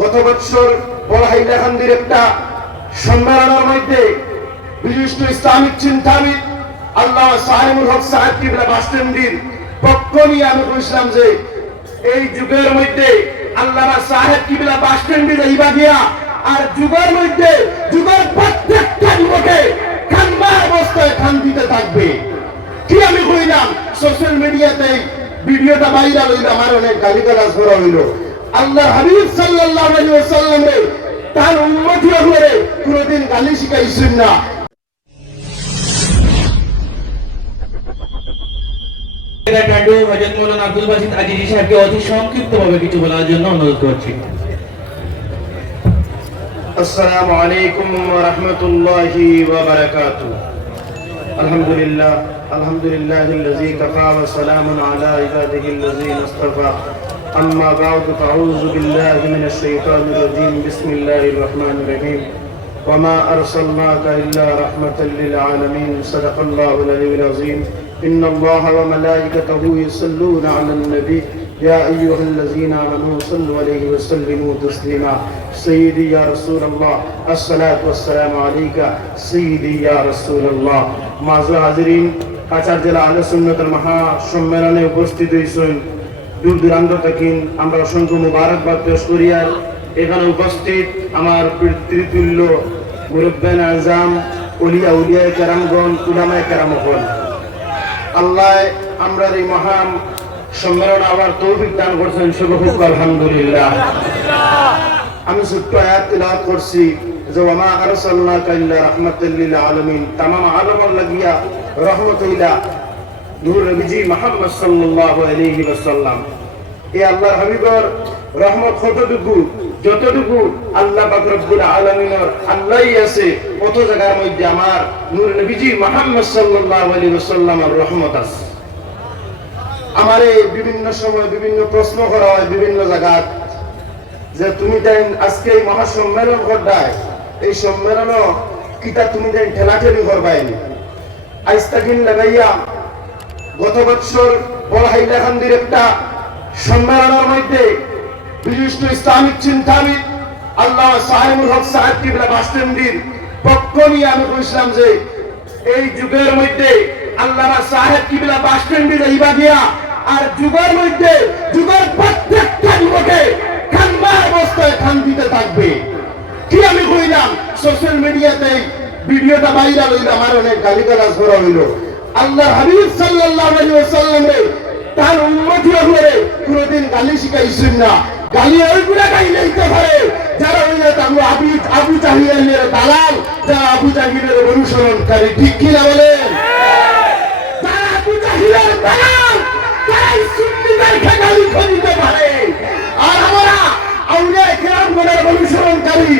গত বছর হাইলাকান্দির একটা সম্মেলনের মধ্যে বিশিষ্ট ইসলামিক চিন্তাবিদ আল্লামা সালেমুল হক সাহেব কিবলা বাসস্ট্যান্ডের পক্ষ নিয়ে আমি বলছিলাম যে এই যুগের মধ্যে আল্লামা সাহেব কিবলা বাসস্ট্যান্ডে যাইবা গিয়া আর যুগের মধ্যে যুগের প্রত্যেকটা যুবকে খানবার অবস্থায় খান দিতে থাকবে। কি আমি কইলাম সোশ্যাল মিডিয়াতে ভিডিওটা ভাইরাল হইল, আমার অনেক গালিগালাজ করা হইল। আল্লাহ হাবিব সাল্লাল্লাহু আলাইহি ওয়াসাল্লামে তার উম্মতি হলে কোনদিন গালি শিখাইছেন না। হযরত মাওলানা আব্দুল বাসিত আজিজি সাহেবকে অতি সংক্ষিপ্তভাবে কিছু বলার জন্য অনুরোধ করছি। আসসালামু আলাইকুম ওয়া রাহমাতুল্লাহি ওয়া বারাকাতুহু। আলহামদুলিল্লাহিল্লাযী কাফা ওয়া সালামুন আলা ইবাদিহিল্লাযীনা ইসতাফা। আম্মা বা'দু ফাআউযু বিল্লাহি মিনাশ শাইতানির রাজীম। বিসমিল্লাহির রাহমানির রহিম। ওয়া মা আরসালনাকা ইল্লা রাহমাতাল লিল আলামিন। সাদাকাল্লাহুল আলিয়্যুল আযীম। ইন্নাল্লাহা ওয়া মালায়েকাতাহু ইউসাল্লুনা আলান নবী يا أيها الذين آمنوا صلوا عليه وسلموا تسليما سيدي يا رسول الله الصلاة والسلام عليك سيدي يا رسول الله معزز حاضرين কাছাড় জেলা আহলে সুন্নাতের মহা সম্মেলনে উপস্থিত হয়েছেন দূর দূরান্ত থেকে আমরা অসংখ্য মুবারকবাদ পেশ করি। আর এখানে উপস্থিত আমার পিতৃতুল্য মুরব্বিয়ান আযম ওলিয়া উলিয়ায়ে কেরামগণ উলামায়ে কেরামগণ, আল্লাহ আমরা এই মহান সম্মেলন আবার তৌফিক দান করছেন, শুকর আলহামদুলিল্লাহ। আমি ছোট্ট আয়াত তিলাওয়াত করছি যে ওয়া মা আরসালনাকা ইল্লা রাহমাতাল লিল আলামিন। তামাম আলামের লাগিয়া রহমত হইলা নূর নবীজি মুহাম্মদ সাল্লাল্লাহু আলাইহি ওয়াসাল্লাম। এই আল্লাহর হাবিবের রহমত কতটুকু, যতটুকু আল্লাহ পাক রব্বুল আলামিনের আল্লাহই আছে, কত জায়গার মধ্যে আমার নূর নবীজি মুহাম্মদ সাল্লাল্লাহু আলাইহি ওয়াসাল্লামের রহমত আছে। আমারে বিভিন্ন সময় বিভিন্ন প্রশ্ন করা হয় বিভিন্ন জায়গায় যে তুমি দেন আজকে এই মহাসম্মেলন করবাই, এই সম্মেলন কিতা তুমি দেন ঠেলাঠেলি করবাইনি। আইস্তাকিন লাগাইয়া গত বছর হাইলাকান্দির একটা সম্মেলনের মধ্যে বিশিষ্ট ইসলামিক চিন্তাবিদ আল্লামা সালেমুল হক সাহেব কিবলা বাসস্ট্যান্ডের পক্ষ নিয়ে আমি বলছিলাম যে এই যুগের মধ্যে আল্লামা সাহেব কিবলা বাসস্ট্যান্ডে যাইবা গিয়া আর যুগের মধ্যে যুগের প্রত্যেকটা যুবকে খানবার অবস্থায় খান দিতে থাকবে। কি আমি কইলাম সোশ্যাল মিডিয়াতে ভিডিওটা ভাইরাল হইল, আমার অনেক গালিগালাজ করা হইল। আল্লাহ হাবিব সাল্লাল্লাহু আলাইহি ওয়াসাল্লামে তার উম্মতি হলে কোনদিন গালি শিখাইছেন না। গালি ওইগুলা গাইলে দিতে পারে যারা হইলে আবু জাহিলের দালাল, যারা আবু জাহিলের অনুসরণকারী। ঠিক কিনা বলেন? যারা আবু জাহিলের দালাল তারাই সুন্নিদেরকে গালি দিতে পারে। আর আমরা আউলিয়া কেরামগণের অনুসরণকারী,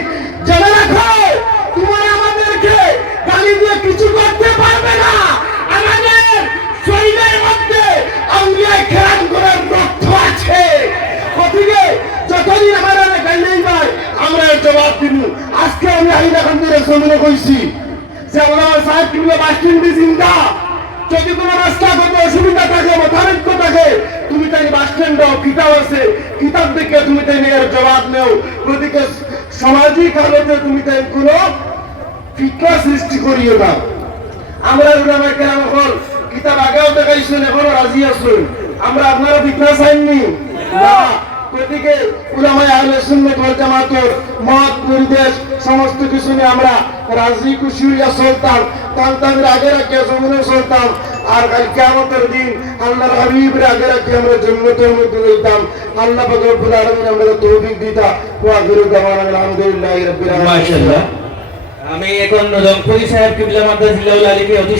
জেনে রাখো তোমরা আমাদেরকে গালি দিয়ে কিছু করতে পারবে না। আমাদের শরীরের মধ্যে আউলিয়া কেরামগণের রক্ত আছে। কতিকে যতদিন আমাদের গাইলেই ভাই আমরা জবাব দিব। আজকে আমি হাইলাকান্দির জমিনে কইছি যে আল্লামা সাহেব কিবলা বাসস্ট্যান্ডে জিন্দা। যদি কোনো রাস্তা করতে অসুবিধা থাকে, মতানৈক্য থাকে, তুমি তাই বাসস্ট্যান্ড কিতাব আছে, কিতাব দেখে তুমি তাই এর জবাব নেও। ওদিকে সামাজিক হালতে তুমি তাই কোনো ফিতনা সৃষ্টি করিও না। আমরা উলামা কেরাম হল কিতাব আগেও দেখাইছেন, এখনো রাজি আছেন, আমরা আপনারা ফিতনা চাইনি না। ওদিকে উলামায়ে আহলে সুন্নাত ওয়াল জামাতের মত নির্দেশ সমস্ত কিছু নিয়ে আমরা রাজি খুশি হইয়া চলতাম, তান্তানের আগে রাখিয়া জমিনে চলতাম। আর কাল কিয়ামতের দিন আল্লাহর হাবিবের আগে রাখি আমরা জান্নাতের মধ্যে যাইতাম। আল্লাহ পাক রব্বুল আলামিন আমাদের তৌফিক দিতা। ওয়া আখিরু দাওয়ানা আলহামদুলিল্লাহি রাব্বিল আলামিন। মাশাআল্লাহ। আমি এখন রংপুরি সাহেব কিবলা মাদ্রাসাতুল আলিকে অতি